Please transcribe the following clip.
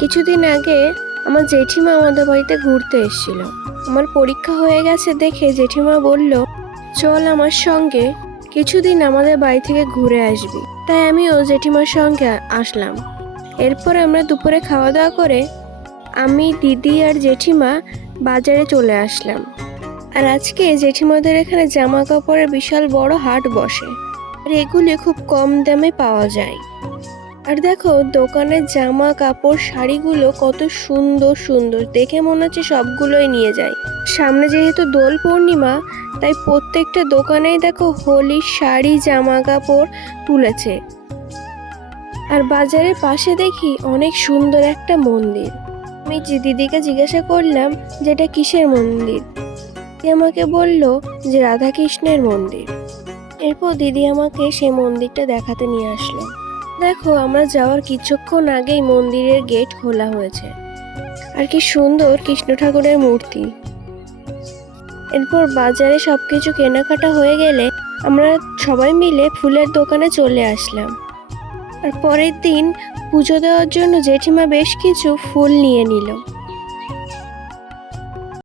কিছুদিন আগে আমার জেঠিমা আমাদের বাড়িতে ঘুরতে এসেছিল। আমার পরীক্ষা হয়ে গেছে দেখে জেঠিমা বলল, চল আমার সঙ্গে কিছুদিন আমাদের বাড়ি থেকে ঘুরে আসবি। তাই আমিও জেঠিমার সঙ্গে আসলাম। এরপর আমরা দুপুরে খাওয়া দাওয়া করে আমি, দিদি আর জেঠিমা বাজারে চলে আসলাম। আর আজকে জেঠিমাদের এখানে জামা কাপড়ের বিশাল বড় হাট বসে, আর এগুলি খুব কম দামে পাওয়া যায়। আর দেখো, দোকানের জামা কাপড় শাড়িগুলো কত সুন্দর সুন্দর, দেখে মনে হচ্ছে সবগুলোই নিয়ে যায়। সামনে যেহেতু দোল পূর্ণিমা, তাই প্রত্যেকটা দোকানেই দেখো হোলির শাড়ি জামা কাপড় তুলেছে। আর বাজারের পাশে দেখি অনেক সুন্দর একটা মন্দির। আমি দিদিকে জিজ্ঞাসা করলাম যে এটা কিসের মন্দির। দিদি আমাকে বলল যে রাধাকৃষ্ণের মন্দির। এরপর দিদি আমাকে সেই মন্দিরটা দেখাতে নিয়ে আসলো। দেখো, আমরা যাওয়ার কিছুক্ষণ আগেই মন্দিরের গেট খোলা হয়েছে। আর কি সুন্দর কৃষ্ণ ঠাকুরের মূর্তি। এরপর বাজারে সবকিছু কেনাকাটা হয়ে গেলে আমরা সবাই মিলে ফুলের দোকানে চলে আসলাম। আর পরের দিন পুজো দেওয়ার জন্য জেঠিমা বেশ কিছু ফুল নিয়ে নিল।